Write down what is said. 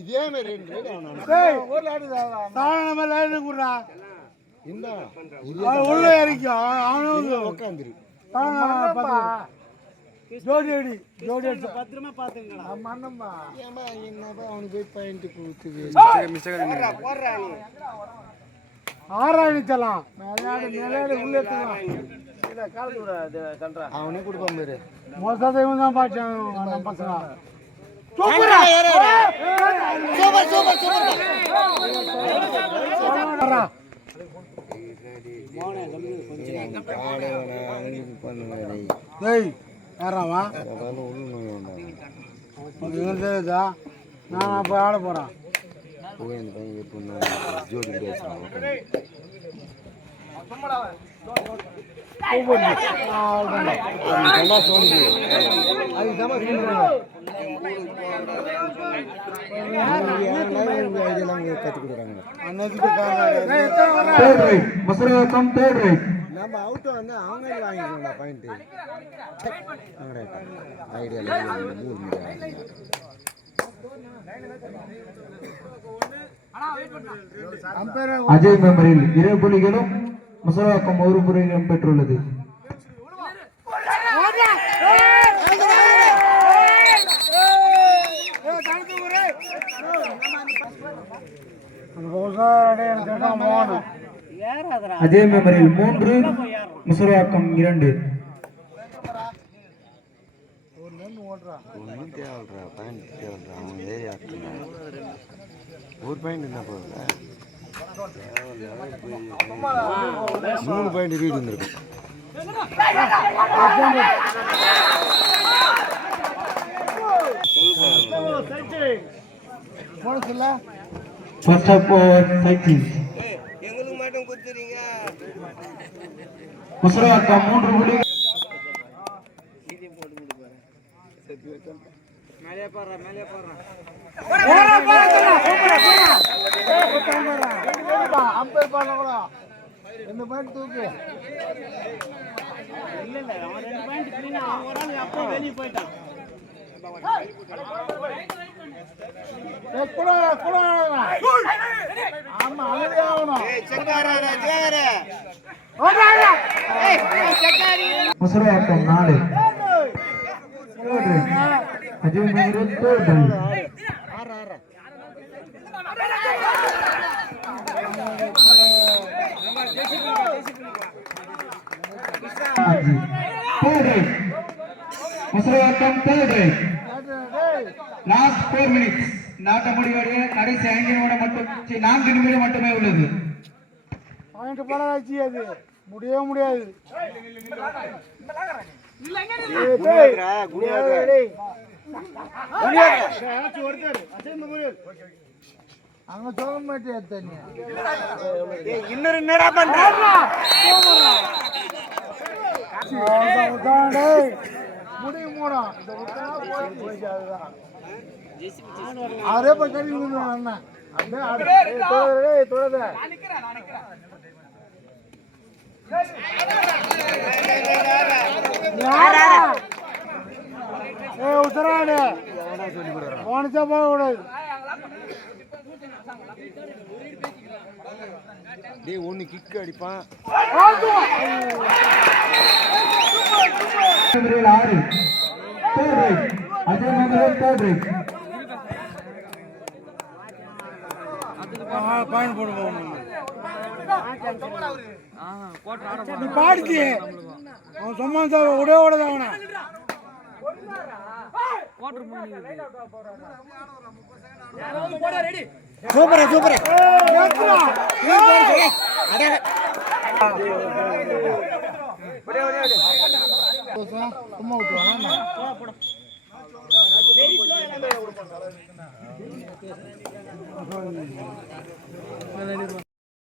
இதே மாதிரி உள்ள இறக்கும் அவனும் உட்காந்துரு ஜோடி அடி ஜோடி அடிச்சு பத்திரமா பாத்துங்க அவனுக்கு போய் பாயிண்ட் கொடுத்து ஆராயணிச்சலாம் உள்ள அவனே கொடுப்பான் பேரு மோசத்தையும் தான் பாய்ச்சான் நம்ம பசங்க யாராவா தெரியுதா நான் அப்போ ஆட போறேன் ஜோடி நம்ம அவுட் வந்து அவங்க வாங்கிக்கோங்க பாயிண்ட் ஐடியா அஜய் மெமரில் 2 புள்ளிகளும் முசவாக்கம் 1 புள்ளிகளும் பெற்றுள்ளது. அஜய் மெமரில் 3 முசவாக்கம் 2. ஒரு பாயிண்ட் என்ன போகல 3 பாயிண்ட் வீடு வந்துருக்கு. ஃபர்ஸ்ட் ஆஃப் ஓவர் சைக்கிள் எங்களுக்கு மட்டும் குத்துறீங்க. முசவாக்கம் 3 புள்ளிகள். மேலே போறா அம்பேர் பாருங்க இந்த பாயிண்ட் தூக்கு இல்ல அவன் 2 பாயிண்ட் கிளீனா ஒரு ஆள் அப்போ வெளிய போய்ட்டான். ஆமா அழகே ஆவணும். முசவாக்கம் 4 அஜய் மெமரில் 3 முசவாக்கம் 3 லாஸ்ட் 4 மினிட்ஸ் நாட்ட முடிவடைய கடைசி 5 நிமிடம் மட்டும் 4 நிமிடம் மட்டுமே உள்ளது. பாயிண்ட் பரவாயில்லை அது முடியவே முடியாது. அங்க சொல்ல மாட்டேன் இன்னொரு என்னடா பண்ற முடிய மூடம் அரே பக்கி அண்ணன் அப்படியே தொழுத உத்தராடு போனச்சா போக கூடாது. ஒன்னு கிக் அடிப்பான். 6 அஜய் மெமரில் 3 பாயிண்ட் போடுவோம். நீ பாடிச்சு அவன் சும்மா உடைய ஓடத அவனை சூப்பர் சூப்பர் சும்மா விட்டுவாங்க.